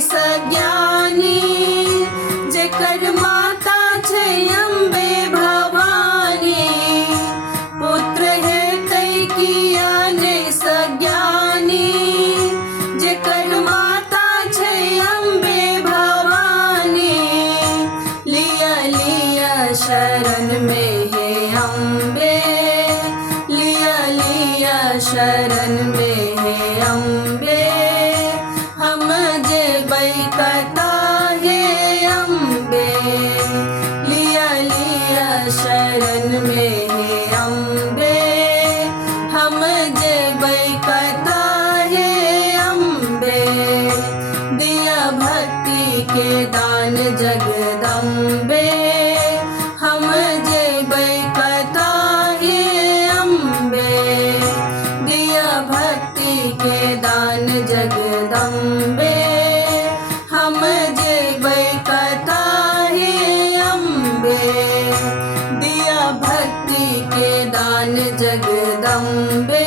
सज्ञानी जेकर माता छे अम्बे भवानी पुत्र है तई किया ने सज्ञानी जेकर माता छे अम्बे भवानी लिया लिया शरण में है अम्बे लिया लिया शरण में है अम्बे हम जेबै कता हे अम्बे लिया लिया शरण में है अम्बे हम जेबै कता हे अम्बे दिया भक्ति के दान जगदम्बे हम जेबै कता हे अम्बे दिया भक्ति के दान जगदम्बे हम जेबै कता हे अम्बे दिया भक्ति के दान जगदम्बे।